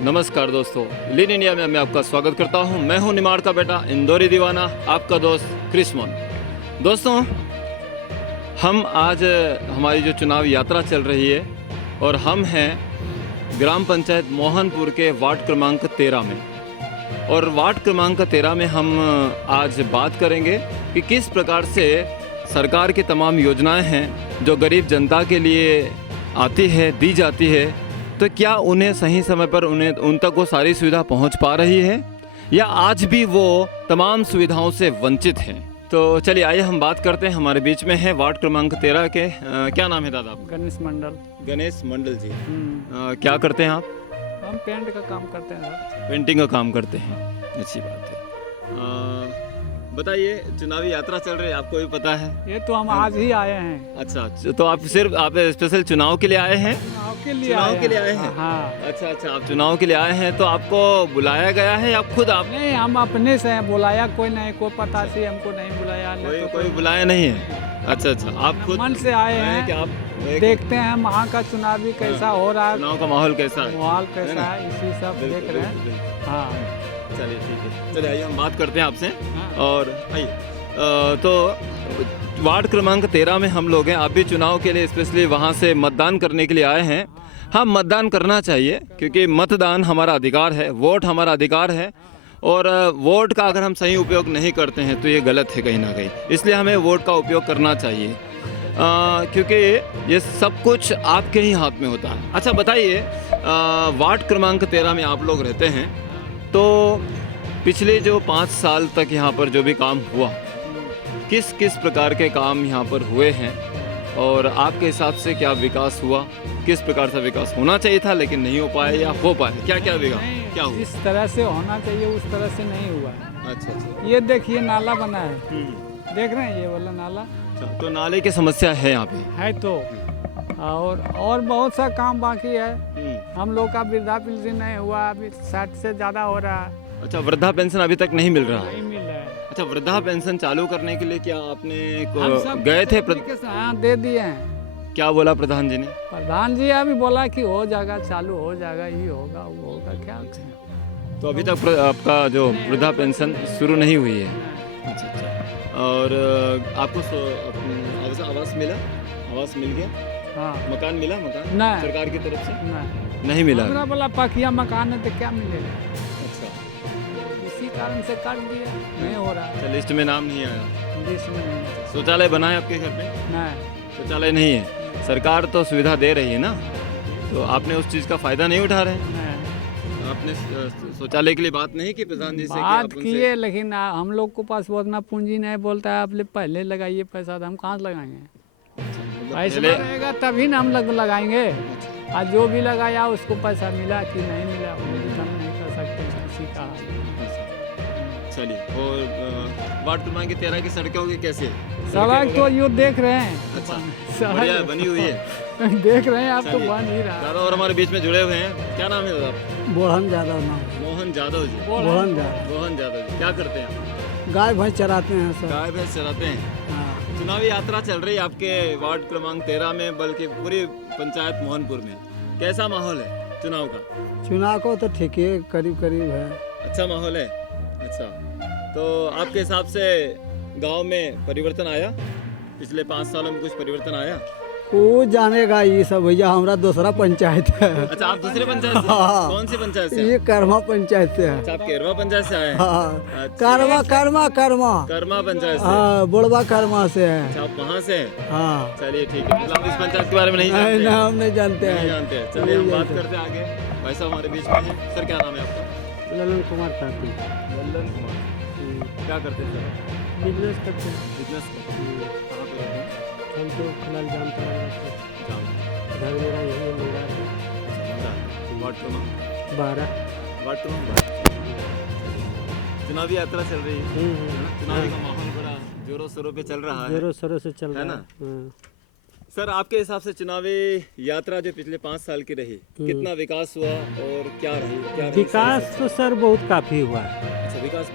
नमस्कार दोस्तों, लीन इंडिया में मैं आपका स्वागत करता हूं। मैं हूं निमाड़ का बेटा, इंदौरी दीवाना, आपका दोस्त क्रिस्मन। दोस्तों, हम आज हमारी जो चुनाव यात्रा चल रही है और हम हैं ग्राम पंचायत मोहनपुर के वार्ड क्रमांक 13 में। और वार्ड क्रमांक 13 में हम आज बात करेंगे कि किस प्रकार से सरकार की तमाम योजनाएं हैं जो गरीब जनता के लिए आती है, दी जाती है, तो क्या उन्हें सही समय पर उन तक वो सारी सुविधा पहुंच पा रही है या आज भी वो तमाम सुविधाओं से वंचित हैं। तो चलिए आइए हम बात करते हैं। हमारे बीच में है वार्ड क्रमांक 13 के क्या नाम है दादा आपका? गणेश मंडल। गणेश मंडल जी। क्या करते हैं आप? हम पेंट का काम करते हैं सर। पेंटिंग का काम करते हैं, अच्छी बात है। बताइए, चुनावी यात्रा चल रही है, आपको भी पता है। ये तो हम आज ही आए हैं। अच्छा, तो आप स्पेशल चुनाव के लिए आए हैं? चुनाव के लिए आए हैं। हाँ। अच्छा, आप चुनाव के लिए आए हैं, तो आपको बुलाया गया है या खुद आप? नहीं, हम अपने से हैं, बुलाया कोई नहीं, कोई पता से हमको नहीं बुलाया। कोई बुलाया नहीं है। अच्छा, आप खुद मन से आए हैं कि आप देखते हैं वहाँ का चुनाव भी कैसा हो रहा है, चुनाव का माहौल कैसा है, इसी सब देख रहे हैं। हाँ, चलिए ठीक है, चलिए आइए हम बात करते हैं आपसे। और आइए, तो वार्ड क्रमांक 13 में हम लोग हैं। आप भी चुनाव के लिए स्पेशली वहाँ से मतदान करने के लिए आए हैं। हाँ, मतदान करना चाहिए क्योंकि मतदान हमारा अधिकार है, वोट हमारा अधिकार है। और वोट का अगर हम सही उपयोग नहीं करते हैं तो ये गलत है कहीं ना कहीं, इसलिए हमें वोट का उपयोग करना चाहिए क्योंकि ये सब कुछ आपके ही हाथ में होता है। अच्छा बताइए, वार्ड क्रमांक 13 में आप लोग रहते हैं, तो पिछले जो 5 साल तक यहाँ पर जो भी काम हुआ, किस किस प्रकार के काम यहाँ पर हुए हैं और आपके हिसाब से क्या विकास हुआ? किस प्रकार से विकास होना चाहिए था लेकिन नहीं हो पाया या हो पाया? क्या विकास क्या हुआ? जिस तरह से होना चाहिए उस तरह से नहीं हुआ। अच्छा, ये देखिए नाला बना है, देख रहे हैं ये वाला नाला। तो नाले की समस्या है यहाँ पे है तो, और बहुत सा काम बाकी है। हम लोग का वृद्धा पेंशन नहीं हुआ, अभी 60 से ज़्यादा हो रहा है। अच्छा, वृद्धा पेंशन अभी तक नहीं मिल रहा है? नहीं मिल रहा है। अच्छा, वृद्धा पेंशन चालू करने के लिए क्या आपने हम गए थे? हाँ, दे दिए हैं। क्या बोला प्रधान जी ने? प्रधान जी अभी बोला कि हो जाएगा, चालू हो जाएगा, ये होगा वो होगा, क्या तो अभी तक आपका जो वृद्धा पेंशन शुरू नहीं हुई है? अच्छा, और आपको आवास मिला? आवास मिल गया? हाँ। मकान मिला? मकान नहीं, सरकार की तरफ से नहीं मिला। हमरा बोला पकिया मकान है तो क्या मिलेगा। अच्छा, इसी कारण से काट दिया, नहीं हो रहा। अच्छा, लिस्ट में नाम नहीं आया? लिस्ट में नहीं। शौचालय बना है आपके घर पे? नहीं, शौचालय नहीं है। सरकार तो सुविधा दे रही है ना, तो आपने उस चीज़ का फ़ायदा नहीं उठा रहे? आपने शौचालय के लिए बात नहीं की प्रधान जी से? बात किए, लेकिन हम लोग को पास उतना पूंजी नहीं। बोलता है आप पहले लगाइए पैसा, तो हम कहाँ से लगाएंगे? पैसा रहेगा तभी ना हम लोग लगाएंगे। आज जो भी लगाया उसको पैसा मिला कि नहीं मिला हम नहीं कर सकते, किसी का। चलिए, और वार्ड क्रमांक 13 की सड़कों की कैसे? सड़क तो यूँ देख रहे हैं। अच्छा, बढ़िया बनी हुई है। देख रहे हैं आप, तो बन ही रहा। दादा और हमारे बीच में जुड़े हुए हैं। क्या नाम है दादा? मोहन यादव नाम। मोहन यादव जी। मोहन यादव जी, क्या करते हैं? गाय भैंस चराते हैं सर। गाय भैंस चराते हैं। हाँ। चुनावी यात्रा चल रही है आपके वार्ड क्रमांक 13 में, बल्कि पूरी पंचायत मोहनपुर में। कैसा माहौल है चुनाव का? चुनाव को तो ठीक है, करीब है। अच्छा माहौल है। अच्छा, तो आपके हिसाब से गांव में परिवर्तन आया? पिछले 5 सालों में कुछ परिवर्तन आया? वो जानेगा ये सब भैया, हमारा दूसरा पंचायत है। अच्छा, आप दूसरे पंचायत से? हाँ। कौन सी पंचायत से? ये कर्मा पंचायत से है। अच्छा, आप केरवा पंचायत से आए हैं? हाँ। अच्छा। कर्मा पंचायत से? हाँ, बुढ़वा कर्मा से है। अच्छा, आप वहाँ से हैं? हाँ। चलिए ठीक है, मतलब इस पंचायत के बारे में नहीं जानते? नहीं, हम नहीं जानते हैं। चलिए हम बात करते हैं आगे। भाई साहब हमारे बीच में है। सर, क्या नाम है आपका? ललन कुमार साथी। ललन कुमार, क्या करते हैं सर? बिजनेस करते हैं। बिजनेस करते हैं। कहाँ पे रहते हैं? हम तो फिलहाल जानते हैं, घर मेरा यही है, मेरा वार्ड क्रमांक 12। वार्ड क्रमांक 12। चुनावी यात्रा चल रही है, चुनावी का माहौल बड़ा जोरों शोरों पे चल रहा है। जोरों शोरों से चल रहा है ना? सर, आपके हिसाब से चुनावी यात्रा जो पिछले 5 साल की रही, कितना विकास हुआ और क्या रही? विकास तो सर बहुत काफ़ी हुआ है। अच्छा, विकास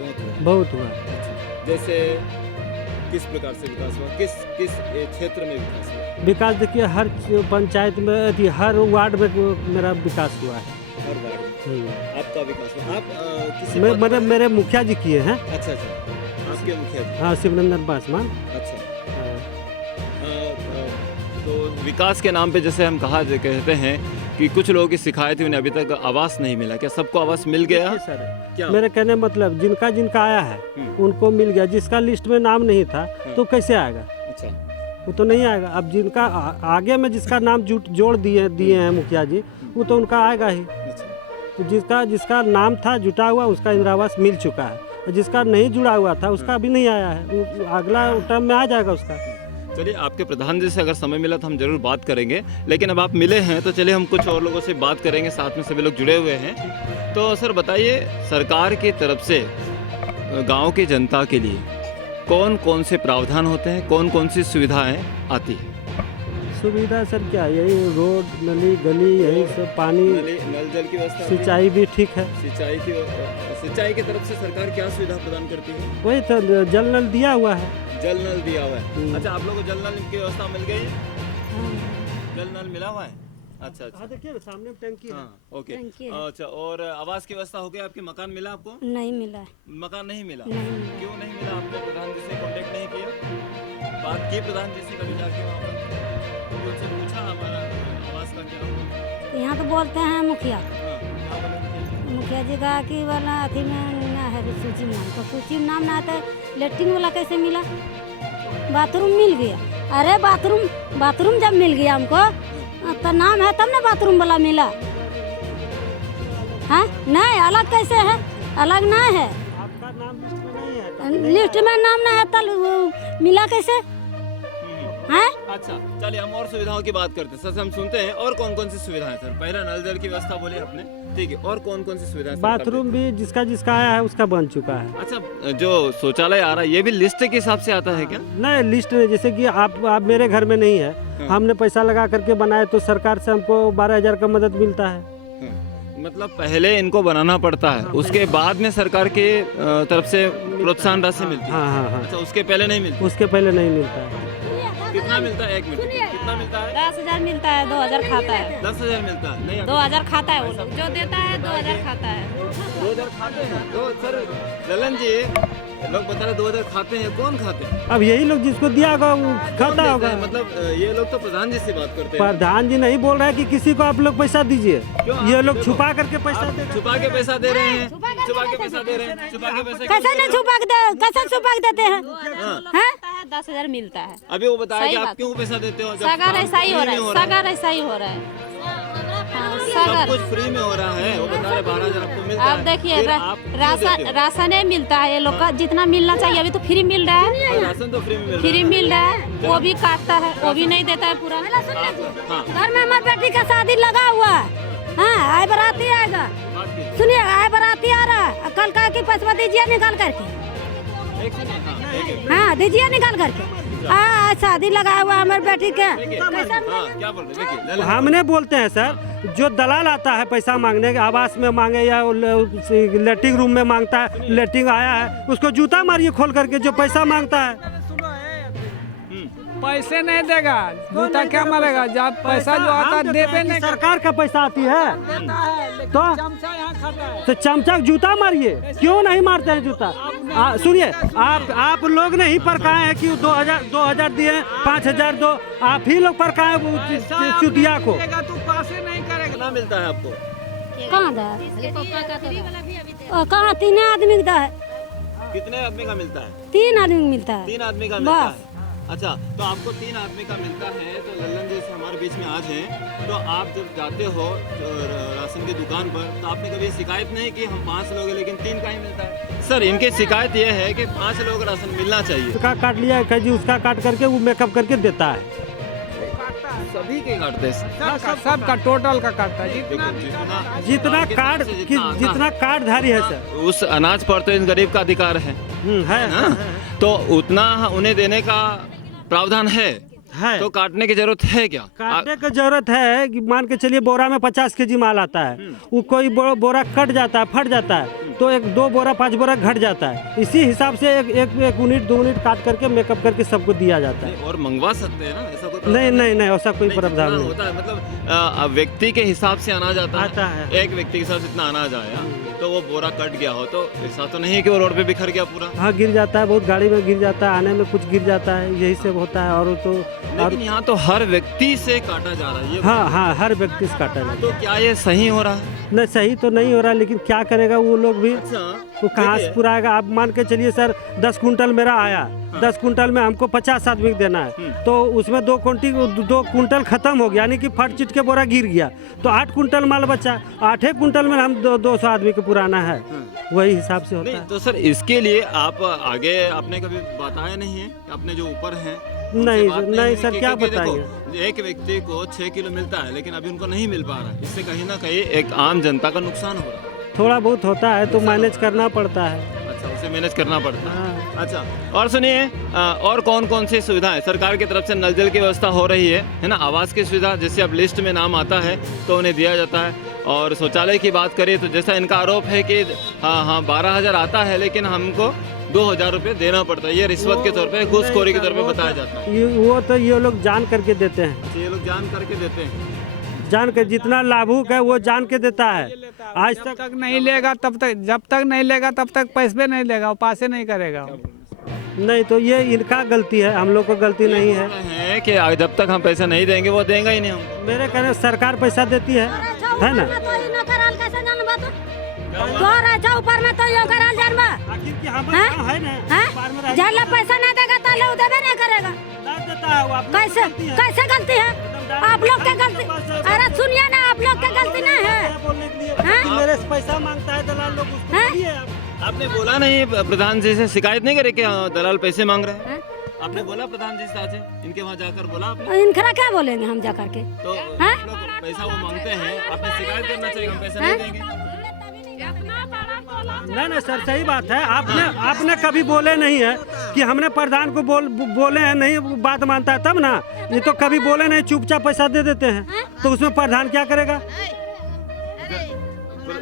बहुत हुआ। अच्छा, जैसे किस प्रकार से विकास हुआ? किस क्षेत्र में विकास हुआ? विकास देखिए, हर पंचायत में, हर वार्ड में मेरा विकास हुआ है। हर वार्ड में आपका विकास हुआ। आप किसी मैं मेरे मुखिया जी किए हैं। अच्छा आपके मुखिया जी। हाँ, शिवनंदन पासवान। अच्छा तो विकास के नाम पे जैसे हम कहते हैं कि कुछ लोगों की शिकायत हुई, उन्हें अभी तक आवास नहीं मिला, क्या सबको आवास मिल गया? देखिए सर, क्या मेरे कहने मतलब जिनका आया है उनको मिल गया, जिसका लिस्ट में नाम नहीं था तो कैसे आएगा? अच्छा वो तो नहीं आएगा। अब जिनका आगे में जिसका नाम जोड़ दिए हैं मुखिया जी, वो तो उनका आएगा ही। अच्छा तो जिसका नाम था जुटा हुआ उसका इंदिरा आवास मिल चुका है, जिसका नहीं जुड़ा हुआ था उसका अभी नहीं आया है, वो अगला टर्म में आ जाएगा उसका। चलिए, आपके प्रधान जी से अगर समय मिला तो हम जरूर बात करेंगे, लेकिन अब आप मिले हैं तो चलिए हम कुछ और लोगों से बात करेंगे, साथ में सभी लोग जुड़े हुए हैं। तो सर बताइए, सरकार की तरफ से गांव की जनता के लिए कौन कौन से प्रावधान होते हैं, कौन कौन सी सुविधाएं आती हैं? सुविधा सर क्या, यही रोड नली गली यही सब, पानी नल जल की व्यवस्था, सिंचाई भी ठीक है। सिंचाई की तरफ से सरकार क्या सुविधा प्रदान करती है? वही तो जल नल दिया हुआ है। जल नल दिया हुआ है। अच्छा, आप लोगों को जल नल की व्यवस्था मिल गई है? जल नल मिला हुआ है। अच्छा हाँ, देखिए सामने टंकी है। हाँ, ओके। अच्छा, और आवास की व्यवस्था हो गई? आपके मकान मिला आपको? नहीं मिला। मकान नहीं मिला? नहीं मिला। क्यों नहीं मिला? आपने प्रधान जी से कांटेक्ट नहीं किया? बात की प्रधान जी से कभी जाके वहाँ पर? उनसे पूछा हमारा आवास का क्या होगा? यहाँ तो बोलते हैं मुखिया, हाँ, क्या बोले मुखिया जी? मुखिया जी कहा कि वाला अथी में ना है सूची में नाम, तो सूची में नाम ना आता है, लेट्रिन वाला कैसे मिला? बाथरूम मिल गया। अरे बाथरूम जब मिल गया हमको तो नाम है तब ना बाथरूम वाला मिला। हाँ नहीं, अलग कैसे है? अलग ना है, आपका नाम लिस्ट में नहीं है। लिस्ट में नाम ना है तब मिला कैसे? हैं? अच्छा, चलिए हम और सुविधाओं की बात करते हैं। सर हम सुनते हैं और कौन कौन सी सुविधाएं सर? पहला नल जल की व्यवस्था बोली आपने, ठीक है, और कौन कौन सी सुविधाएं? बाथरूम भी जिसका आया है उसका बन चुका है। अच्छा, जो शौचालय आ रहा है ये भी लिस्ट के हिसाब से आता है क्या? नहीं, लिस्ट नहीं, जैसे कि आप मेरे घर में नहीं है, हमने पैसा लगा करके बनाए तो सरकार से हमको 12,000 का मदद मिलता है। मतलब पहले इनको बनाना पड़ता है, उसके बाद में सरकार के तरफ से प्रोत्साहन राशि मिलती है। हाँ। अच्छा, उसके पहले नहीं मिलती? उसके पहले नहीं मिलता है। कितना मिलता है? एक मिनट, कितना मिलता है? 10,000 मिलता है, 2,000 खाता है। 10,000 मिलता है? नहीं, 2,000 खाता है वो लोग, जो देता है 2,000 खाता है। 2,000 खाते हैं? तो सर ललन जी, लोग बता रहे 2,000 खाते हैं, कौन खाते हैं? अब यही लोग जिसको दिया होगा वो खाता होगा। मतलब ये लोग तो प्रधान जी से बात करते हैं। प्रधान जी नहीं बोल रहे हैं कि किसी को आप लोग पैसा दीजिए, क्यों? ये लोग छुपा करके पैसा दे, छुपा के पैसा दे रहे हैं, छुपा के पैसा दे रहे हैं, छुपा के पैसा कैसे नहीं छुपा के कैसे छुपा के देते हैं? हैं? 10,000 मिलता है। अभी वो बताया कि सही आप बात। क्यों पैसा देते हो? जब सगार काम ऐसा ही हो फ्री रहा में है, सगार ऐसा ही हो रहा है। हाँ, सब सगार। कुछ फ्री में हो रहा है। वो बता रहे 12,000 आपको मिलता अब है। देखिए फिर आप क्यों देते हो? राशन ही मिलता है, ये लोग का जितना मिलना चाहिए अभी तो फ्री मिल रहा है। और राशन तो फ्री में मिल रहा फ्री है। मिल रहा है, वो भी काटता है, वो भी नहीं देता है पूरा। हाँ, घर में हमारी बेटी का शादी लगा हुआ है। हाँ, आए बराती आएगा। बात कीजिए। सुनिए, आए बराती आ रहा है, कल का की पैसा दीजिए निकाल करके। एक सेकंड, हाँ, एक हाँ, दीजिए निकाल करके। हाँ, शादी लगा हुआ हमारी बेटी के। हाँ, क्या बोल रहे? देखिए, ललन। हमने बोलते हैं सर, जो दलाल आता है पैसा मांगने के, आवास में मांगे या लेटरिंग रूम में मांगता है, लेटरिंग आया है उसको जूता मारिए खोल करके, जो पैसा मांगता है। पैसे नहीं देगा, जूता क्या मारेगा? जब पैसा जो आता है देवे नहीं। सरकार का पैसा आती है तो चमचा यहाँ खाता है। तो चमचा जूता मारिए, क्यों नहीं मारते हैं जूता? सुनिए, आप लोग नहीं परखाए हैं कि 2,000 दिए, 5,000 दो, आप ही लोग परखाए चुतिया को। तू पासे नहीं करेगा। कितना मिलता है आपको? कहाँ दा? कहाँ? 3 आदमी का है। कितने आदमी का मिलता है? 3 आदमी को मिलता है। 3 आदमी का मिलता बस। है। अच्छा, तो आपको 3 आदमी का मिलता है, तो लल्लन जी से हमारे बीच में आज हैं, तो आप जब जाते हो राशन की दुकान पर तो आपने कभी शिकायत नहीं की हम 5 लोग हैं लेकिन 3 का ही मिलता है? सर इनकी शिकायत ये है कि 5 लोग राशन मिलना चाहिए। उसका काट लिया है जी, उसका काट करके वो मेकअप करके देता है। सभी के काटते हैं? सबका टोटल का काटता है। जितना कार्डधारी है सर, उस अनाज पर तो इन गरीब का अधिकार है है। ना, तो उतना उन्हें देने का प्रावधान है। है। तो काटने की जरूरत है क्या? काटने की जरूरत है कि मान के चलिए बोरा में 50 केजी माल आता है, वो कोई बोरा कट जाता है, फट जाता है, तो 1-2 बोरा 5 बोरा घट जाता है। इसी हिसाब से एक यूनिट 2 यूनिट काट करके मेकअप करके सबको दिया जाता है। और मंगवा सकते हैं ना, ऐसा कोई नहीं ऐसा कोई प्रावधान जितना नहीं होता है, मतलब व्यक्ति के हिसाब से अनाज आता है। एक व्यक्ति के साथ इतना अनाज आया तो वो बोरा कट गया हो तो ऐसा तो नहीं है कि वो रोड पे बिखर गया पूरा। हाँ, गिर जाता है, बहुत गाड़ी में गिर जाता है, आने में कुछ गिर जाता है, यही सब होता है। और तो लेकिन यहाँ तो हर व्यक्ति से काटा जा रहा है ये। हाँ, हर व्यक्ति से काटा जाता तो क्या ये सही हो रहा है? है। नहीं, सही तो नहीं हो रहा, लेकिन क्या करेगा वो लोग भी, अच्छा, वो कहाँ से पूरा आएगा। आप मान के चलिए सर 10 कुंटल मेरा आया, 10 कुंटल में हमको 50 आदमी को देना है, तो उसमें 2 कुंटल खत्म हो गया, यानी कि फट चिट के बोरा गिर गया, तो 8 कुंटल माल बचा। 8 कुंटल में हम 200 आदमी को पुराना है, वही हिसाब से होता नहीं है। तो सर इसके लिए आप आगे आपने कभी बताया नहीं है अपने जो ऊपर हैं? नहीं सर, क्या बताएंगे। एक व्यक्ति को 6 किलो मिलता है लेकिन अभी उनको नहीं मिल पा रहा है, इससे कहीं ना कहीं एक आम जनता का नुकसान हो रहा है। थोड़ा बहुत होता है तो मैनेज करना पड़ता है। अच्छा, उसे मैनेज करना पड़ता है। हाँ। अच्छा, और सुनिए, और कौन कौन सी सुविधाएं सरकार की तरफ से? नल जल की व्यवस्था हो रही है ना, आवास की सुविधा, जैसे अब लिस्ट में नाम आता है तो उन्हें दिया जाता है। और शौचालय की बात करें तो जैसा इनका आरोप है कि हाँ 12,000 आता है लेकिन हमको 2,000 रुपये देना पड़ता है, ये रिश्वत के तौर पे, घूसखोरी के तौर पे बताया जाता है। वो तो ये लोग जान करके देते हैं। अच्छा, ये लोग जान करके देते हैं। जान के जितना लाभुक है वो जान के देता है। आज जब तक नहीं लेगा तब तक, जब तक नहीं लेगा तब तक पैसे नहीं लेगा, वो पासे नहीं करेगा। नहीं तो ये इनका गलती है, हम लोग को गलती नहीं है। है कि जब तक हम पैसा नहीं देंगे वो देंगे ही नहीं हम। मेरे कहने सरकार पैसा देती है ना। ऊपर में तो यो कराल जानबा आखिर की हमारा है ना, जाला पैसा नहीं देगा तो ले देवे नहीं करेगा। देता है वो, आप लोग कैसे गलती है। कैसे गलती है? आप लोग के गलती, अरे सुनिए ना, आप लोग के गलती नहीं है। बोलने के लिए हाँ? मेरे से पैसा मांगता है दलाल लोग, उसको हाँ? दिए आप। आपने बोला नहीं प्रधान जी से, शिकायत नहीं करे कि हाँ, दलाल पैसे मांग रहे हैं? हाँ? आपने बोला प्रधान जी से आज इनके वहाँ जाकर बोला आपने? इनखरा क्या बोलेंगे हम जा करके? तो हाँ? आप लोग पैसा वो मांगते हैं, आपने शिकायत करना चाहिए, हम पैसा नहीं देंगे। नहीं सर, सही बात है। आपने कभी बोले नहीं है कि हमने प्रधान को बोले हैं, नहीं बात मानता है तब ना। ये तो कभी बोले नहीं, चुपचाप पैसा दे देते हैं, तो उसमें प्रधान क्या करेगा?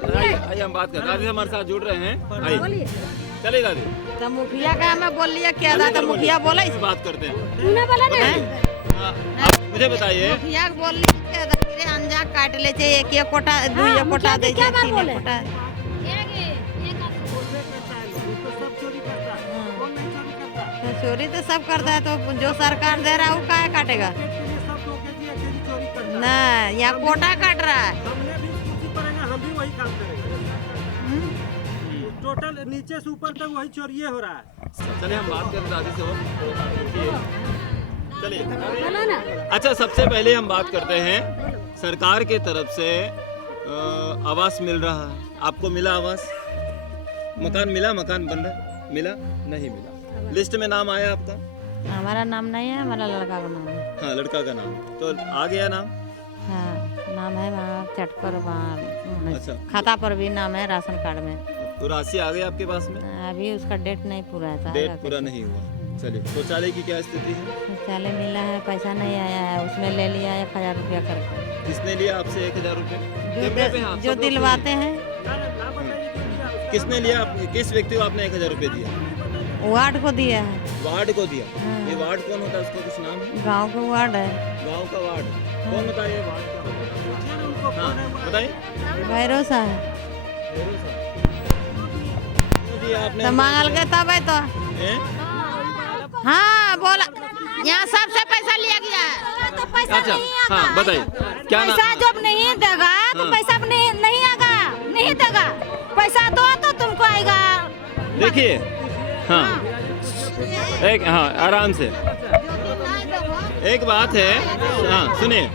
आइए हम बात कर, दादी हमारे साथ जुड़ रहे हैं, आइए चलिए दादी। तो मुखिया का हमें बोल लिया क्या था, तो मुखिया बोला इस बात करते हैं। तूने बोला ना, आप मुझे बताइए, मुखिया बोल लिया धीरे अंजा काट ले छे, एक कोटा 2 कोटा दे क्या छे, बात 3 बोले? कोटा। तो चोरी तो सब करता है, तो जो सरकार दे रहा है वो काहे काटेगा? नहीं, यहाँ कोटा काट रहा है। हमने भी उसी पर है ना, हम भी वही काम करेंगे। टोटल नीचे से ऊपर तक वही चोरी हो रहा है। चलिए हम बात करें दादी से, चलिए। बोला ना। अच्छा, सबसे पहले हम बात करते हैं सरकार के तरफ से आवास मिल रहा है, आपको मिला आवास? मकान मिला, मकान बन रहा है, मिला नहीं मिला? लिस्ट में नाम आया आपका? हमारा नाम नहीं है, हमारा लड़का का नाम है। हाँ, लड़का का नाम तो आ गया नाम? हाँ, नाम है वहाँ चट पर, वहाँ अच्छा। खाता पर भी नाम है, राशन कार्ड में। तो राशि आ गई आपके पास में? अभी उसका डेट नहीं पूरा है। डेट पूरा नहीं हुआ। चलिए, शौचालय की क्या स्थिति है? शौचालय मिला है, पैसा नहीं आया है, उसमें ले लिया 1,000 रुपया करके। किसने लिया आपसे 1,000 रुपये? कैमरे पे हाँ, जो सब लोग दिलवाते हैं। सुनिए। किसने लिया? किस व्यक्ति को आपने 1,000 रुपये दिया? वार्ड को दिया है। वार्ड को दिया? हाँ। ये वार्ड कौन होता है, उसका कुछ नाम है? गांव का वार्ड है। गांव का वार्ड कौन होता है? ये वार्ड क्या होता है? हाँ, बताइए। भैरोसा है। आपने तो मांगल के तब है तो। हैं? हाँ बोला, यहाँ सबसे पैसा लिया गया है। तो पैसा अच्छा, नहीं आगा। हाँ बताइए क्या नाम? पैसा जब नहीं देगा तो हाँ। पैसा नहीं आगा, नहीं देगा। पैसा दो तो तुमको आएगा। देखिए, हाँ एक, हाँ आराम से, एक बात है, हाँ सुनिए।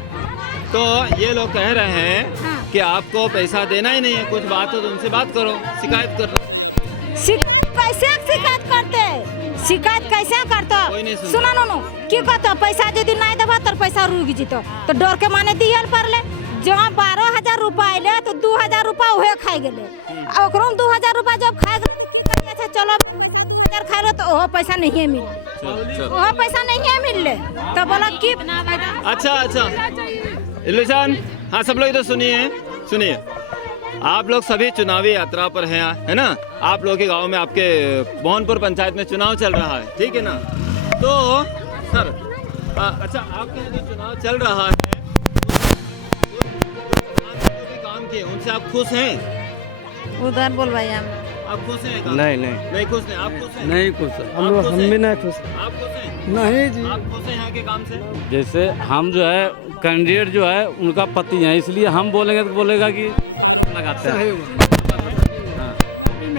तो ये लोग कह रहे हैं कि आपको पैसा देना ही नहीं है, कुछ बात हो तो उनसे बात करो, शिकायत कर। कैसे शिकायत करते? शिकायत कैसे करते? कोई नहीं सुनता। सुना नो की कहते पैसा यदि नहीं देबा तो पैसा रुक जीतो, तो डर के माने दियल पड़ले। जहाँ 12,000 रुपया आइले तो 2,000 रुपया उहे खाई गेले। ओकरो 2,000 रुपया जब खाई गेले, चलो खा लो तो वो पैसा नहीं है मिल वो पैसा नहीं है मिल ले तो बोला कि अच्छा इल्लुजान, हाँ सब लोग इधर सुनिए, आप लोग सभी चुनावी यात्रा पर हैं, है ना। आप लोगों के गांव में आपके मोहनपुर पंचायत में चुनाव चल रहा है, ठीक है ना। तो सर अच्छा, आपके यहाँ जो चुनाव चल रहा है जो काम किए उनसे आप खुश हैं? उधर बोल भाई हम आप खुश हैं? काम? नहीं खुश नहीं। आप खुश हैं? नहीं खुश, हम भी नहीं खुश। आप खुश हैं? नहीं जी, आप खुश हैं यहाँ के काम से? जैसे हम जो है कैंडिडेट जो है उनका पति है, इसलिए हम बोलेंगे तो बोलेगा कि लगाते हैं।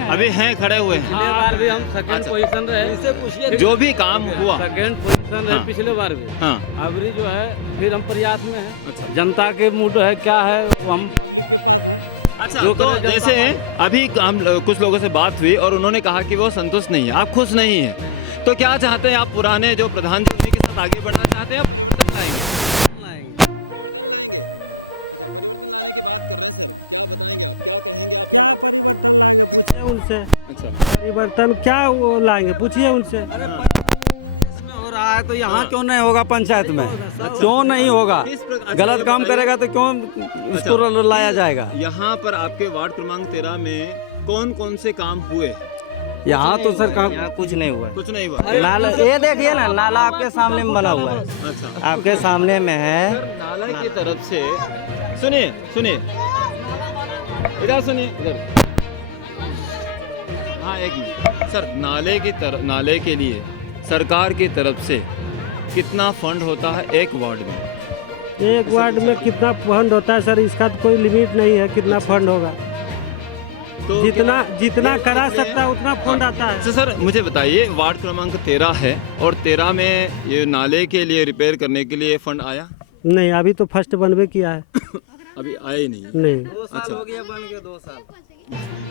अभी हैं, खड़े हुए हैं। पिछले बार भी हम सेकंड पोजीशन रहे, जो भी काम हुआ सेकंड पोजीशन रहे हाँ। पिछले बार भी। हाँ अबरी जो है फिर हम प्रयास में हैं। अच्छा। जनता के मूड है क्या है वो हम अच्छा, जो तो करे जनता जैसे अभी हम कुछ लोगों से बात हुई और उन्होंने कहा कि वो संतुष्ट नहीं है, आप खुश नहीं है। तो क्या चाहते हैं आप? पुराने जो प्रधान जी उन्हीं के साथ आगे बढ़ना चाहते हैं, आप बदल लाएंगे? उनसे अच्छा, परिवर्तन क्या वो लाएंगे, पूछिए उनसे। में हो रहा है तो यहाँ क्यों नहीं होगा? पंचायत में क्यों नहीं होगा? किस प्रकार- गलत काम करेगा तो क्यों उसको लाया जाएगा? यहाँ पर आपके वार्ड क्रमांक 13 में कौन कौन से काम हुए? यहाँ तो सर काम कुछ नहीं हुआ। कुछ नहीं हुआ। नाला ये देखिए ना, नाला आपके सामने में बना हुआ है, अच्छा, आपके सामने में है। सर नाला की तरफ से सुनिए इधर सुनिए इधर। हाँ एक मिनट सर, नाले के लिए सरकार की तरफ से कितना फंड होता है एक वार्ड में? एक वार्ड में कितना फंड होता है सर, इसका तो कोई लिमिट नहीं है कितना फंड होगा। तो जितना करा सकता है उतना फंड आता है। अच्छा सर मुझे बताइए, वार्ड क्रमांक 13 है और 13 में ये नाले के लिए रिपेयर करने के लिए फंड आया? नहीं, अभी तो फर्स्ट बनवे किया है। अभी आया ही नहीं है। नहीं, 2 साल हो गया बन के 2 साल।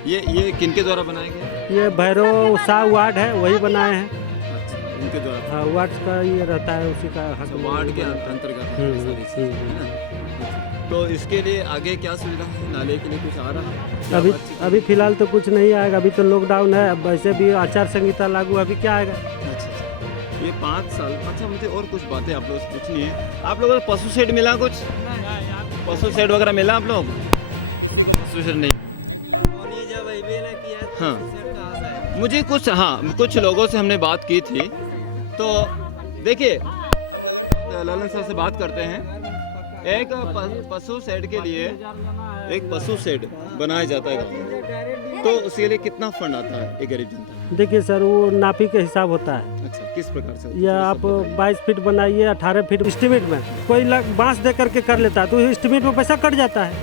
ये किनके द्वारा बनाए गए? ये भैरव शाह वार्ड है, वही बनाए हैं। अच्छा, उनके द्वारा। हाँ, वार्ड का ये रहता है, उसी का हक अच्छा, वार्ड के अंतर्गत है सारी चीज़ें, है ना? तो इसके लिए आगे क्या सुविधा है? नाले के लिए कुछ आ रहा है? क्या बातचीत है? अभी फिलहाल तो कुछ नहीं आएगा, अभी तो लॉकडाउन है। अब वैसे भी आचार संहिता लागू, अभी क्या आएगा। अच्छा, ये 5 साल। अच्छा मुझे और कुछ बातें आप लोगों से पूछनी है। आप लोगों को पशु शेड मिला? कुछ पशु शेड वगैरह मिला आप लोग? पशु शेड नहीं। हाँ मुझे कुछ लोगों से हमने बात की थी। तो देखिए ललन सर से बात करते हैं। एक पशु शेड के लिए एक पशु शेड बनाया जाता है गाँव में, तो उसके लिए कितना फंड आता है एक गरीब जनता? देखिए सर, वो नापी के हिसाब होता है। अच्छा, किस प्रकार से? या आप 22 फीट बनाइए, 18 फीट एस्टिमेट में कोई बांस दे करके कर लेता है, तो एस्टिमेट में पैसा कट जाता है।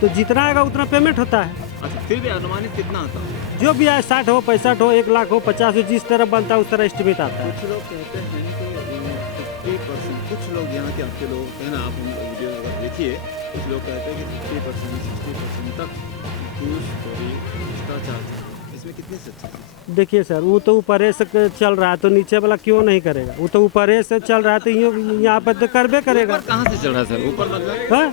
तो जितना आएगा उतना पेमेंट होता है। अच्छा, फिर भी अनुमानित कितना आता है? जो भी आए, 60 हो, 65 हो, 1 लाख हो, 50 हो, जिस तरह बनता है उस तरह एस्टिमेट आता है। कुछ लोग कहते हैं कि 50%, कुछ लोग यहाँ के आपके लोग है ना, आप वीडियो अगर देखिए, कुछ लोग कहते हैं कि 50%, 60% तक घूस चोरी भ्रष्टाचार, इसमें कितनी सच्चाई है? देखिए सर, वो तो ऊपर से चल रहा है, तो नीचे वाला क्यों नहीं करेगा? वो तो ऊपर से चल रहा है, तो यहाँ पर तो करबे करेगा। ऊपर कहाँ से चल रहा है सर? ऊपर मतलब हाँ,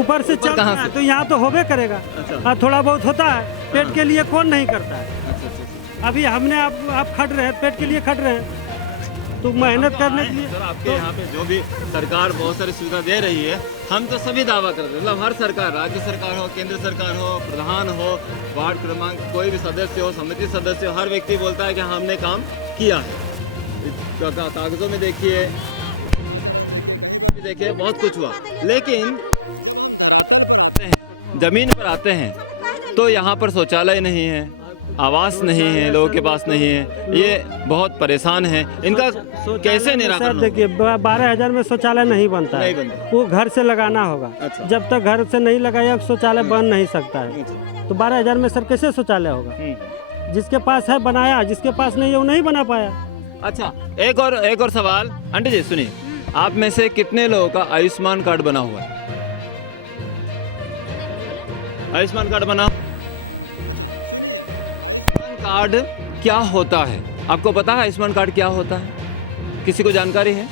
ऊपर से चल रहा है तो यहाँ तो होबे करेगा। अच्छा। हाँ, थोड़ा बहुत होता है, पेट के लिए कौन नहीं करता है। अच्छा। अभी हमने आप खट रहे हैं, पेट के लिए खट रहे हैं, तो मेहनत करने के लिए। सर आपके यहाँ पे जो भी सरकार बहुत सारी सुविधा दे रही है, हम तो सभी दावा करते हैं, मतलब हर सरकार, राज्य सरकार हो, केंद्र सरकार हो, प्रधान हो, वार्ड क्रमांक कोई भी सदस्य हो, समिति सदस्य हो, हर व्यक्ति बोलता है कि हमने काम किया है। कागजों में देखिए बहुत कुछ हुआ, लेकिन जमीन पर आते हैं तो यहाँ पर शौचालय नहीं है, आवास नहीं है, लोगों के पास नहीं है, ये बहुत परेशान है। इनका कैसे निराकरण? देखिए 12,000 में शौचालय नहीं बनता नहीं है, बनता। वो घर से लगाना होगा। अच्छा। जब तक घर से नहीं लगाया शौचालय बन नहीं सकता है। तो 12,000 में सर कैसे शौचालय होगा? जिसके पास है बनाया, जिसके पास नहीं है वो नहीं बना पाया। अच्छा, एक और सवाल। आंटी जी सुनिए, आप में से कितने लोगों का आयुष्मान कार्ड बना हुआ है? आयुष्मान कार्ड बना? कार्ड क्या होता है आपको पता है? आयुष्मान कार्ड क्या होता है? किसी को जानकारी है?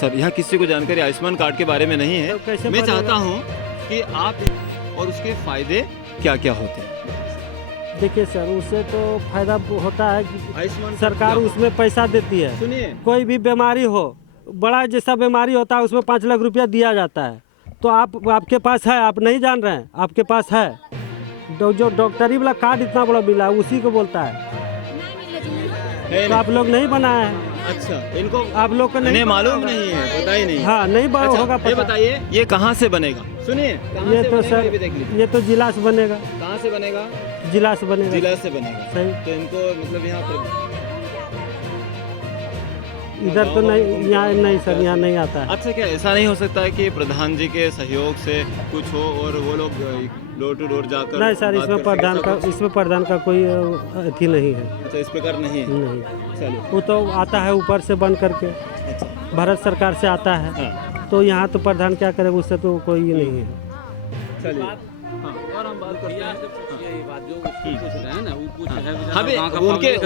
सर यहाँ किसी को जानकारी आयुष्मान कार्ड के बारे में नहीं है। तो कैसे मैं बनेगा? चाहता हूँ कि आप और उसके फायदे क्या क्या होते हैं। देखिए सर, उससे तो फायदा होता है कि आयुष्मान सरकार उसमें पैसा देती है। सुनिए, कोई भी बीमारी हो, बड़ा जैसा बीमारी होता है उसमें 5 लाख रुपया दिया जाता है। तो आपके पास है, आप नहीं जान रहे हैं, आपके पास है। जो डॉक्टरी वाला कार्ड इतना बड़ा मिला है, उसी को बोलता है। तो आप लोग नहीं बनाए हैं। अच्छा, इनको आप लोग को इन्हें नहीं मालूम नहीं है, पता ही नहीं है। हाँ, नहीं अच्छा, होगा ये पता। बताइए, ये कहाँ से बनेगा? सुनिए, कहाँ ये से तो बनेगा सर, ये भी देख लीजिए। ये तो जिला से बनेगा। कहाँ से बनेगा? जिला से बनेगा। जिला से बनेगा। सही। तो इनको मतलब यहाँ पर इधर तो नहीं, यहाँ नहीं सर, यहाँ नहीं आता है। अच्छा, क्या ऐसा नहीं हो सकता है कि प्रधान जी के सहयोग से कुछ हो और वो लोग डोर टू डोर जाकर नहीं सर, बात कर सकें? इसमें प्रधान का कोई अथी नहीं है। अच्छा, इस प्रकार नहीं है। नहीं, चलिए, वो तो आता है ऊपर से बन करके, अच्छा, भारत सरकार से आता है। हाँ, तो यहाँ तो प्रधान क्या करे, उससे तो कोई ये नहीं है। चलिए, हाँ, और हम बात करते हैं। हाँ भी उनके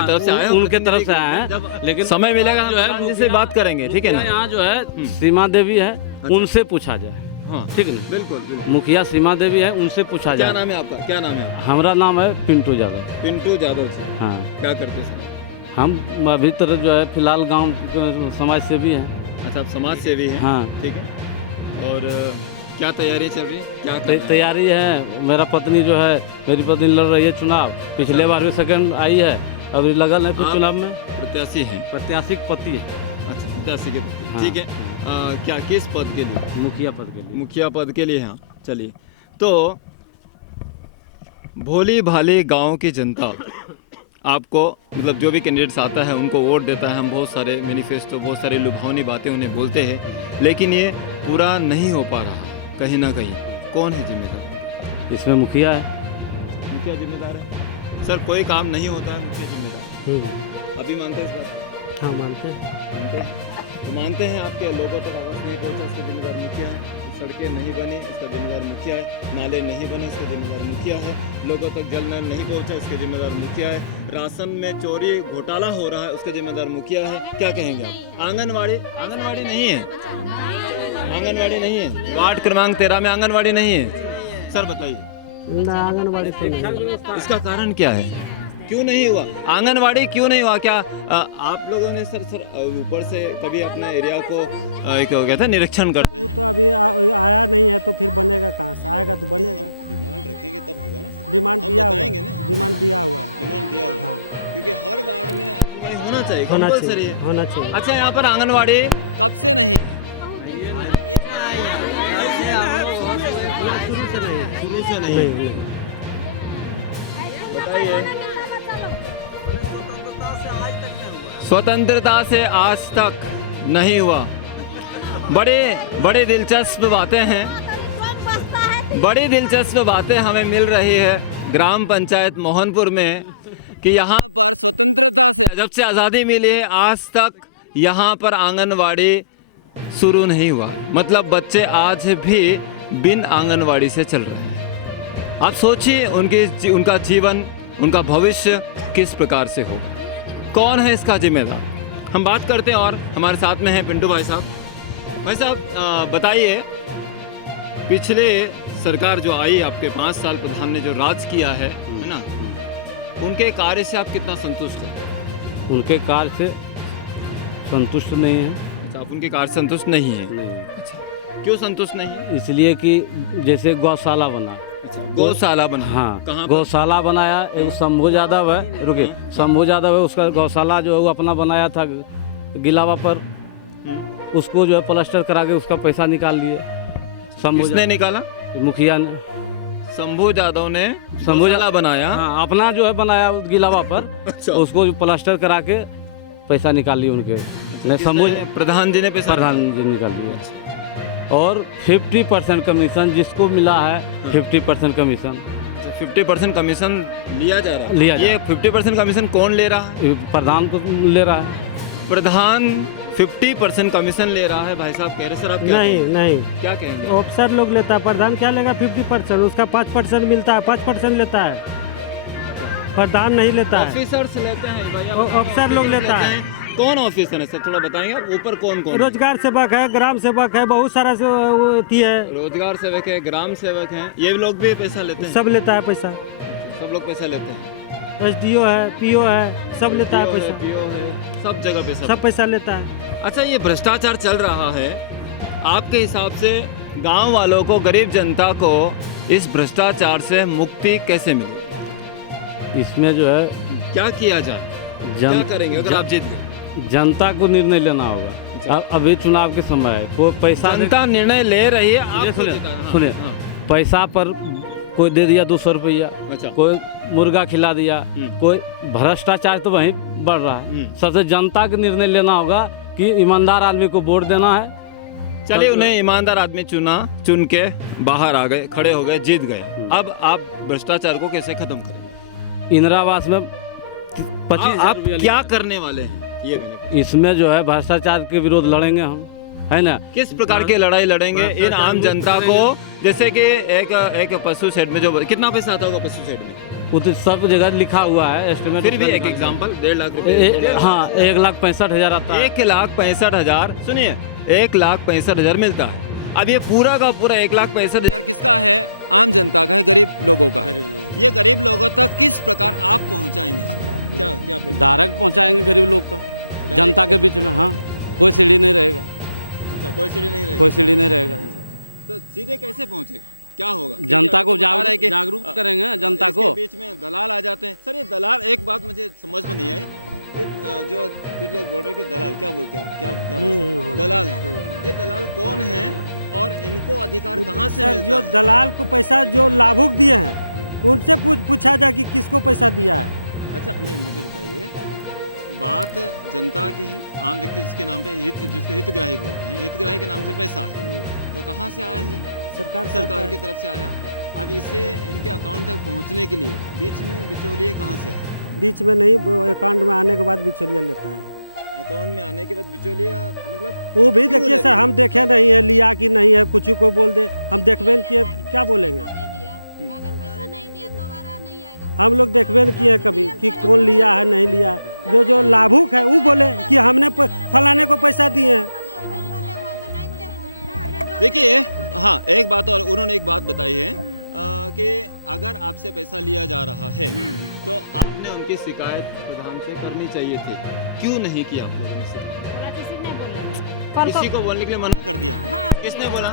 तरफ से आए, उनके तरफ से आए हैं, लेकिन समय मिलेगा हम प्रधान जी से बात करेंगे, ठीक है ना? यहाँ जो है सीमा देवी है, उनसे पूछा जाए। हाँ, ठीक है, बिल्कुल बिल्कुल। मुखिया सीमा देवी है, उनसे पूछा क्या जाए। नाम है आपका? क्या नाम है आपका? हमारा नाम है पिंटू यादव। पिंटू यादव जी। हाँ, क्या करते सर? हम अभी तरह जो है फिलहाल गांव के समाज सेवी हैं। अच्छा, आप समाज सेवी हैं? हाँ, ठीक है। और क्या तैयारी चल रही है? क्या कर रहे हैं? तैयारी है। मेरा पत्नी जो है, मेरी पत्नी लड़ रही है चुनाव। पिछले बार भी सेकंड आई है, अभी लगल है फिर आप चुनाव में। प्रत्याशी हैं? प्रत्याशी पति है। अच्छा, प्रत्याशी के पति। हाँ। ठीक है। क्या किस पद के लिए? मुखिया पद के लिए। मुखिया पद के लिए। हाँ, चलिए। तो भोली भाली गांव की जनता आपको मतलब जो भी कैंडिडेट्स आता है उनको वोट देता है। हम बहुत सारे मैनिफेस्टो, बहुत सारी लुभावनी बातें उन्हें बोलते हैं, लेकिन ये पूरा नहीं हो पा रहा कहीं ना कहीं। कौन है जिम्मेदार? इसमें मुखिया है। मुखिया जिम्मेदार है सर। कोई काम नहीं होता है, मुखिया जिम्मेदार। अभी मानते हैं इस बात? हाँ, मानते हैं। मानते हैं। तो मानते हैं आपके लोगों तक आवाज़ नहीं पहुंचा, इसका जिम्मेदार मुखिया है। सड़कें नहीं बनी, इसका जिम्मेदार मुखिया है। नाले नहीं बने, इसका जिम्मेदार मुखिया है। लोगों तक जल नल नहीं पहुंचा, इसका जिम्मेदार मुखिया है। राशन में चोरी घोटाला हो रहा है, उसका जिम्मेदार मुखिया है। क्या कहेंगे आप? आंगनवाड़ी नहीं है, आंगनवाड़ी नहीं है। वार्ड क्रमांक 13 में आंगनवाड़ी नहीं है। सर बताइए। ना, आंगनबाड़ी तो नहीं। इसका कारण क्या है? क्यों नहीं हुआ आंगनवाड़ी? क्यों नहीं हुआ? क्या आप लोगों ने सर ऊपर से कभी अपने एरिया को एक हो गया था निरीक्षण कर? होना चाहिए, होना compulsory चाहिए, है। होना चाहिए। अच्छा, यहाँ पर आंगनवाड़ी शुरू से नहीं है। नहीं, बताइए। स्वतंत्रता से आज तक नहीं हुआ। बड़े दिलचस्प बातें हैं, बड़ी दिलचस्प बातें हमें मिल रही है ग्राम पंचायत मोहनपुर में कि यहाँ जब से आज़ादी मिली है आज तक यहाँ पर आंगनवाड़ी शुरू नहीं हुआ। मतलब बच्चे आज भी बिन आंगनवाड़ी से चल रहे हैं। आप सोचिए उनका जीवन, उनका भविष्य किस प्रकार से होगा। कौन है इसका जिम्मेदार? हम बात करते हैं और हमारे साथ में हैं पिंटू भाई साहब। भाई साहब बताइए, पिछले सरकार जो आई आपके 5 साल प्रधान ने जो राज किया है ना, उनके कार्य से आप कितना संतुष्ट हैं? उनके कार्य से संतुष्ट नहीं है। अच्छा, आप उनके कार्य से संतुष्ट नहीं हैं? नहीं, अच्छा, क्यों संतुष्ट नहीं है? इसलिए कि जैसे गौशाला बना। अच्छा, गौशाला बना। हाँ, कहाँ पर? गौशाला बनाया। एक शंभू यादव है, रुके, शंभू यादव है, उसका गौशाला जो है वो अपना बनाया था गिलावा पर। उसको जो है प्लास्टर करा के उसका पैसा निकाल लिए। किसने निकाला? मुखिया ने। शंभू यादव ने शंभू गौशाला बनाया। हाँ, अपना जो है बनाया गिलावा पर। अच्छा। उसको प्लास्टर करा के पैसा निकाल लिए उनके। नहीं, शंभू प्रधान जी ने पैसा प्रधान जी निकाल लिए। और 50% कमीशन जिसको मिला है, 50% कमीशन 50% कमीशन लिया जा रहा है। लिया जा ये 50% कमीशन कौन ले रहा है? प्रधान को ले रहा है। प्रधान 50% कमीशन ले रहा है। भाई साहब कह रहे सर, आप क्या नहीं, नहीं, क्या कहेंगे? ऑफिसर लोग लेता है। प्रधान क्या लेगा? 50%। उसका 5% मिलता है, 5% लेता है। प्रधान नहीं लेता है, ऑफिसर्स लेते हैं भाई। आप ऑफिसर लोग लेता है। कौन ऑफिसर है सर, थोड़ा बताएंगे आप? ऊपर कौन कौन? रोजगार सेवक है, ग्राम सेवक है, बहुत सारा है। रोजगार सेवक है, ग्राम सेवक हैं, ये लोग भी पैसा लेते हैं? सब लेता है पैसा। सब लोग पैसा लेते हैं। एसडीओ है, पीओ है, सब लेता है पैसा, पीओ है, सब जगह पैसा। सब पैसा लेता है। अच्छा, ये भ्रष्टाचार चल रहा है, आपके हिसाब से गांव वालों को, गरीब जनता को इस भ्रष्टाचार से मुक्ति कैसे मिले? इसमें जो है क्या किया जाए, क्या करेंगे अगर आप जीत गए? जनता को निर्णय लेना होगा। अब अभी चुनाव के समय है, कोई पैसा जनता निर्णय ले रही है, ये आपको सुनिए, जिताना। हाँ, सुनिए, हाँ, पैसा पर कोई दे दिया 200 रुपया, अच्छा। कोई मुर्गा खिला दिया, हम्म। कोई भ्रष्टाचार तो वहीं बढ़ रहा है। हम्म। सबसे जनता का निर्णय लेना होगा कि ईमानदार आदमी को वोट देना है। चलिए, उन्हें ईमानदार आदमी चुन के बाहर आ गए, खड़े हो गए, जीत गए। अब आप भ्रष्टाचार को कैसे खत्म करेंगे? इंदिरा आवास में 25 आप क्या करने वाले हैं ये मैंने, इसमें जो है भ्रष्टाचार के विरोध लड़ेंगे हम, है ना। किस प्रकार की लड़ाई लड़ेंगे इन आम जनता को? जैसे कि एक पशु शेड में जो कितना पैसा आता होगा पशु शेड में, वो तो सब जगह लिखा हुआ है एस्टिमेट। फिर भी एक एग्जांपल 1.5 लाख रुपए। हाँ, 1,65,000 आता है। 1,65,000, सुनिए, 1,65,000 मिलता है। अब ये पूरा का पूरा 1,65,000 आपने उनकी शिकायत प्रधान से करनी चाहिए थी, क्यों नहीं किया आप लोगों ने शिकायत? किसी को बोलने के लिए मना, किसने बोला?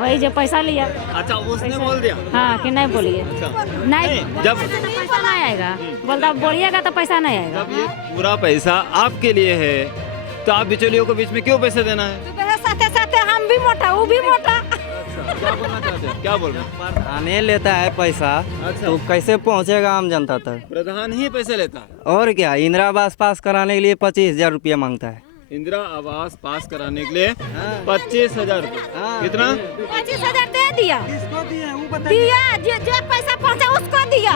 वही जो पैसा लिया। अच्छा, उसने बोल दिया। हाँ कि नहीं बोलिए, अच्छा, नहीं जब पैसा नहीं आएगा, बोलता बोलिएगा तो पैसा नहीं आएगा। जब ये पूरा पैसा आपके लिए है तो आप बिचौलियों को बीच में क्यों पैसे देना है? साथे साथे हम भी मोटा, वो भी मोटा। क्या बोलना चाहते हैं, क्या बोल रहे हैं? प्रधान लेता है पैसा, अच्छा, तो कैसे पहुंचेगा आम जनता तक? प्रधान ही पैसे लेता है। और क्या, इंदिरा आवास पास कराने के लिए 25,000 रुपया मांगता है। इंदिरा आवास पास कराने के लिए 25,000 कितना? 25,000 दे दिया, किसको दिए वो दिया जो पैसा पहुंचा उसको दिया,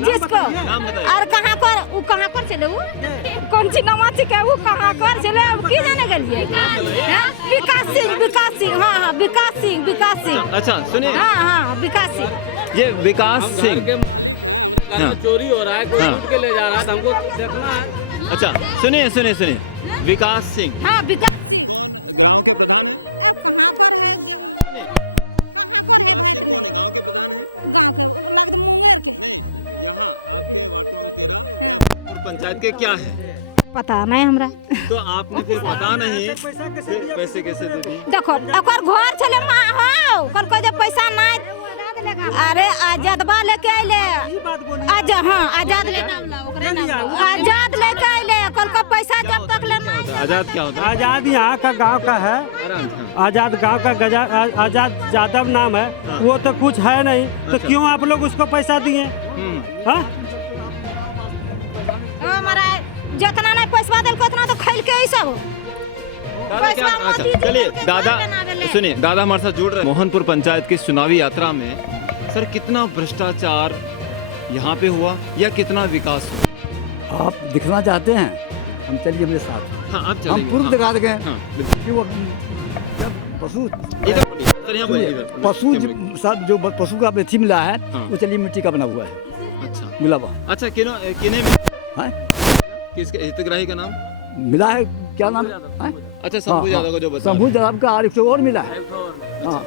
जिसको। नाम बताइए। और कहाँ कर, वो कहाँ कर चले, वो कौन सी नमाज के, वो कहाँ कर चले, अब की जाने के लिए। विकास सिंह, विकास सिंह, हाँ हाँ, विकास सिंह, विकास सिंह। अच्छा, सुनिए, हाँ हाँ, विकास सिंह। ये विकास सिंह, हाँ। चोरी हो रहा है, कोई हाँ। लूट के ले जा रहा है, तो हमको देखना है। अच्छा, सुनिए सुनिए सुनिए, विकास सिंह, हाँ विकास। पंचायत के क्या है पता नहीं हमरा। तो आपने फिर पता नहीं फिर पैसे कैसे दे दिए? देखो ओकर घर चले माँ हो, कल को जब पैसा नहीं, अरे आजादबा लेके आइले, आज हाँ आजाद आजाद लेके आइले, कल का पैसा जब तक लेना। आजाद क्या होता है? आजाद यहाँ का गांव का है, आजाद गांव का आजाद यादव नाम है। वो तो कुछ है नहीं, तो क्यों आप लोग उसको पैसा दिए? हाँ? हमारा जितना नहीं पैसा दिल को उतना तो खेल के ही सब। अच्छा, चलिए दादा, सुनिए, दादा हमारे साथ जुड़ रहे हैं। मोहनपुर पंचायत की चुनावी यात्रा में सर कितना भ्रष्टाचार यहाँ पे हुआ या कितना विकास हुआ? आप दिखना चाहते हैं, हम चलिए मेरे साथ। हाँ, आप हम चलिए। पूर्व हाँ, दिखा देंगे हाँ, बिल्कुल। कि वो जब पशु इधर बोलिए, सर यहाँ बोलिए, इधर। पशु साथ जो पशु का अथी मिला है, हाँ। वो चलिए मिट्टी का बना हुआ है, अच्छा मिला हुआ अच्छा, किन्हें है, किसके हितग्राही का नाम? मिला है, क्या नाम है? अच्छा, शंभू यादव को जो बता शंभू यादव का और 100 और मिला है। हाँ,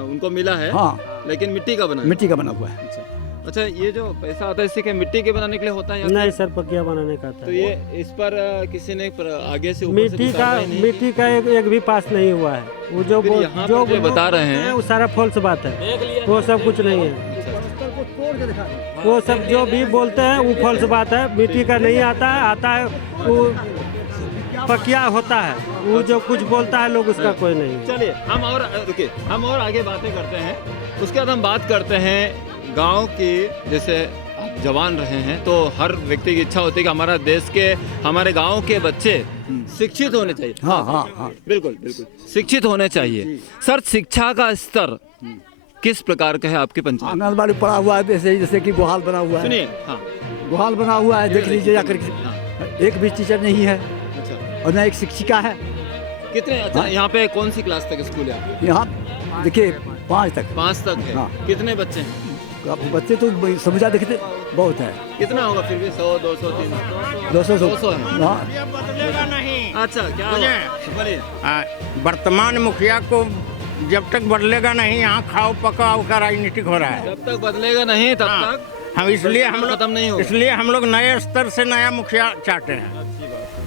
उनको मिला है, हाँ, लेकिन मिट्टी का बना है। मिट्टी का बना हुआ है। अच्छा, अच्छा, ये जो पैसा आता है इसी के मिट्टी के बनाने के लिए होता है या नहीं सर, पकिया बनाने का था। तो ये इस पर किसी ने आगे से ऊपर से मिट्टी कुछ का कार्रवाई नहीं मिट्टी का एक भी पास नहीं हुआ है। वो जो फिर यहाँ जो पर जो बता रहे हैं वो सारा फॉल्स बात है, वो सब कुछ नहीं है। वो सब जो भी बोलते हैं वो फॉल्स बात है। मिट्टी का नहीं आता है, आता है वो पकिया होता है। वो जो कुछ बोलता है लोग उसका कोई नहीं है। चलिए हम और रुकिए, हम और आगे बातें करते हैं। उसके बाद हम बात करते हैं गांव की। जैसे आप जवान रहे हैं तो हर व्यक्ति की इच्छा होती है कि हमारा देश के, हमारे गांव के बच्चे शिक्षित होने चाहिए। हाँ हाँ हाँ, बिल्कुल बिल्कुल शिक्षित होने चाहिए। सर, शिक्षा का स्तर किस प्रकार का है आपके पंचायत? आंगनबाड़ी पड़ा हुआ है, जैसे कि गुहाल बना हुआ है। सुनिए, हाँ, गुहाल बना हुआ है, देख लीजिए जाकर। हाँ। एक भी टीचर नहीं है अच्छा, और न एक शिक्षिका है। कितने? अच्छा, यहाँ पे कौन सी क्लास तक स्कूल है आपके? यहाँ देखिए 5 तक। 5 तक है। हाँ। कितने बच्चे हैं? अब बच्चे तो समझा देखते बहुत है। कितना होगा फिर भी? 100, 200, 300? 200 है। हाँ। बदलेगा नहीं। अच्छा, क्या बोलिए? वर्तमान मुखिया को जब तक बदलेगा नहीं, यहाँ खाओ पकाओ का राजनीतिक हो रहा है। जब तक बदलेगा नहीं तब हाँ। तक हम इसलिए हम लोग खत्म नहीं होगा। इसलिए हम लोग नए स्तर से नया मुखिया चाहते हैं।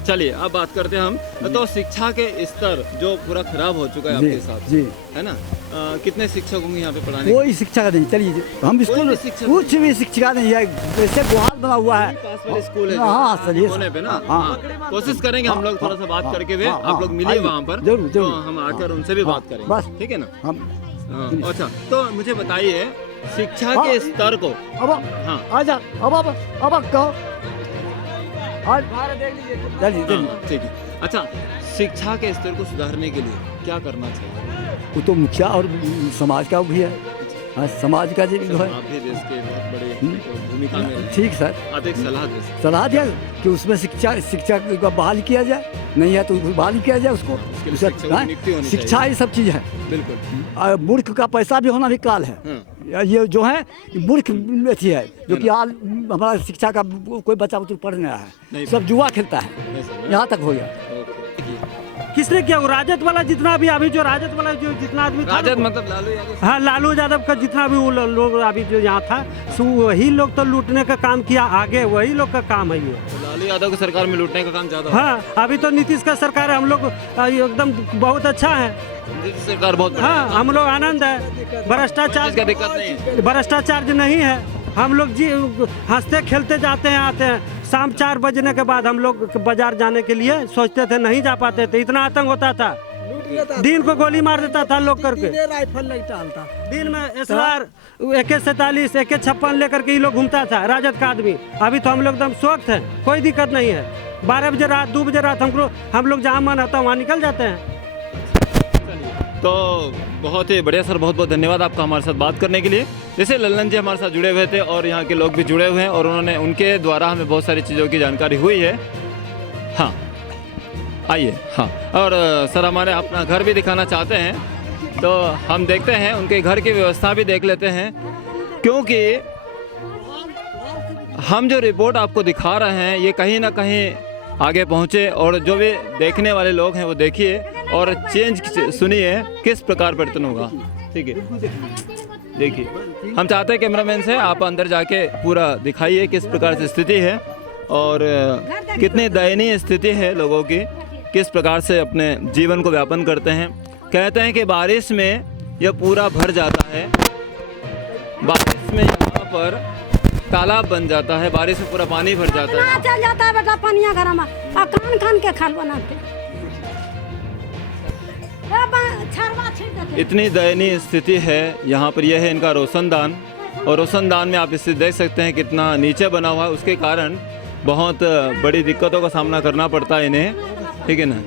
चलिए अब बात करते हैं हम। तो शिक्षा के स्तर जो पूरा खराब हो चुका है जी, आपके साथ, जी। है ना? कितने शिक्षक होंगे यहाँ पे पढ़ाने? कोई शिक्षा नहीं। चलिए हम स्कूल भी शिक्षक कुछ भी शिक्षा नहीं है, जैसे गुहाल बना हुआ है। पास वाले स्कूल है हाँ, जो चलिए। कोने पे ना। हाँ। हाँ। कोशिश करेंगे हम लोग थोड़ा सा बात हाँ, करके भी। हाँ, आप लोग हाँ, मिलिए आइए, वहाँ पर, जरूर, तो जरूर। हम आकर उनसे भी बात करेंगे। बस। ठीक है ना? हम हाँ, अच्छा, तो मुझे बताइए शिक्षा हाँ। के स्तर को। अब हाँ, आजा, अब कहो। चलिए चलिए। हाँ, ठीक है। अच्छा, शिक्षा के स्तर को सुधारने के लिए क्या करना चाहिए? वो तो मुखिया और समाज का भी है। हाँ, समाज का जो है। आप भी देश के बहुत बड़े भूमिका में रहे। ठीक सर, आप एक सलाह दे सकते सलाह दिया कि उसमें शिक्षा को बहाल किया जाए। नहीं है तो बहाल किया जाए उसको। उसके लिए उसे- शिक्षक की हाँ, नियुक्ति होनी शिक्षा चाहिए। ये सब चीज़ है। बिल्कुल। मूर्ख का पैसा भी होना भी काल है। हाँ। ये जो है मूर्ख अथी है, जो कि आज हमारा शिक्षा का कोई बच्चा पढ़ नहीं रहा नहीं है, सब जुआ खेलता है। नहीं समझ। यहाँ तक हो गया। किसने किया? वो राजद वाला जितना भी अभी जो राजद वाला जो जितना आदमी था, राजद मतलब लालू यादव? हाँ, लालू यादव का जितना भी वो लोग अभी जो यहाँ था, सो वही लोग तो लूटने का काम किया। आगे वही लोग का काम है ये। तो लालू यादव की सरकार में लूटने का काम ज्यादा हो। हाँ, अभी तो नीतीश का सरकार है। हम लोग एकदम बहुत अच्छा है। नीतीश सरकार बहुत बढ़िया हाँ, है। हम लोग आनंद है। भ्रष्टाचार इसका दिक्कत नहीं है। भ्रष्टाचार जो नहीं है। हम लोग जी हंसते खेलते जाते हैं, आते हैं। शाम 4 बजने के बाद हम लोग बाजार जाने के लिए सोचते थे, नहीं जा पाते थे। इतना आतंक होता था। दिन को गोली मार देता था लोग करके। राइफल नहीं टालता। दिन में SLR AK-47 AK-56 लेकर के ये लोग घूमता था, राजद का आदमी। अभी तो हम लोग एकदम स्वस्थ हैं, कोई दिक्कत नहीं है। 12 बजे रात, 2 बजे रात हम लोग जहाँ मन होता है वहाँ निकल जाते हैं। तो बहुत ही बढ़िया सर, बहुत बहुत धन्यवाद आपका हमारे साथ बात करने के लिए। जैसे लल्लन जी हमारे साथ जुड़े हुए थे और यहाँ के लोग भी जुड़े हुए हैं और उन्होंने उनके द्वारा हमें बहुत सारी चीज़ों की जानकारी हुई है। हाँ, आइए। हाँ, और सर हमारे अपना घर भी दिखाना चाहते हैं, तो हम देखते हैं उनके घर की व्यवस्था भी देख लेते हैं, क्योंकि हम जो रिपोर्ट आपको दिखा रहे हैं ये कहीं ना कहीं आगे पहुँचे और जो भी देखने वाले लोग हैं वो देखिए और चेंज सुनिए किस प्रकार परिवर्तन होगा। ठीक है, देखिए हम चाहते हैं कैमरामैन से आप अंदर जाके पूरा दिखाइए किस प्रकार से स्थिति है और कितनी दयनीय स्थिति है लोगों की, किस प्रकार से अपने जीवन को व्यापन करते हैं। कहते हैं कि बारिश में यह पूरा भर जाता है, बारिश में यहाँ पर तालाब बन जाता है, बारिश में पूरा पानी भर जाता है। चल जाता है बेटा पानिया घर में और कान कान के खाल बनाते। इतनी दयनीय स्थिति है यहाँ पर। यह है इनका रोशनदान और रोशनदान में आप इससे देख सकते हैं कितना नीचे बना हुआ है, उसके कारण बहुत बड़ी दिक्कतों का सामना करना पड़ता है इन्हें। ठीक है ना?